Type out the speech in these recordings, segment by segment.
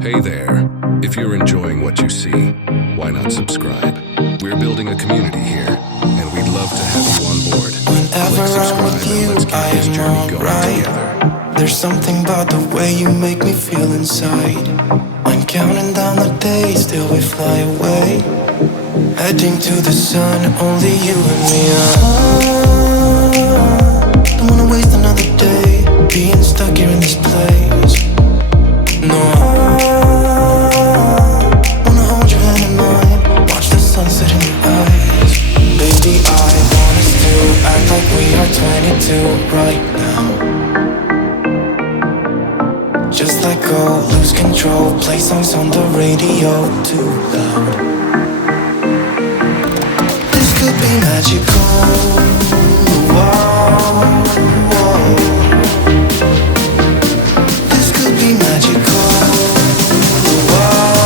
Hey there. If you're enjoying what you see, why not subscribe? We're building a community here, and we'd love to have you on board. Whenever I'm with you, I am alright. There's something about the way you make me feel inside. I'm counting down the days till we fly away, heading to the sun, only you and me. Don't wanna waste another day being stuck here in this place. No, I wanna hold your hand in mine, watch the sunset in your eyes. Baby, I want us to act like we are 22 right now. Just let go, lose control, play songs on the radio too loud. This could be magical. Whoa, whoa. This could be magical. Whoa, whoa.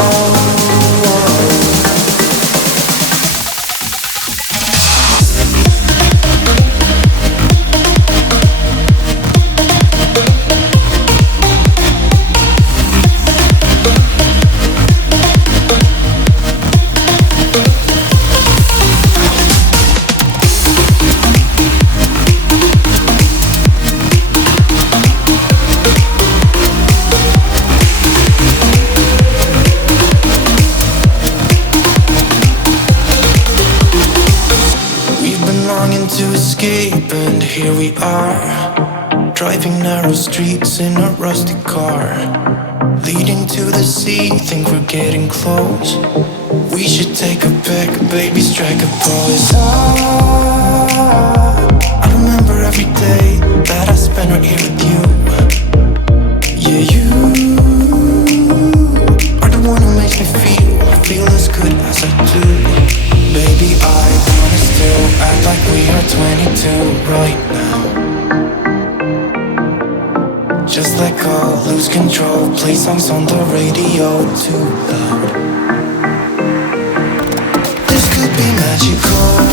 To escape, and here we are, driving narrow streets in a rusty car, leading to the sea. Think we're getting close. We should take a pic, baby, strike a pose. I remember every day that I spent right here with you. Yeah, you are the one who makes me feel as good as I do. Baby, I want us to act like we are 22 right now. Just let go, lose control, play songs on the radio too loud. This could be magical.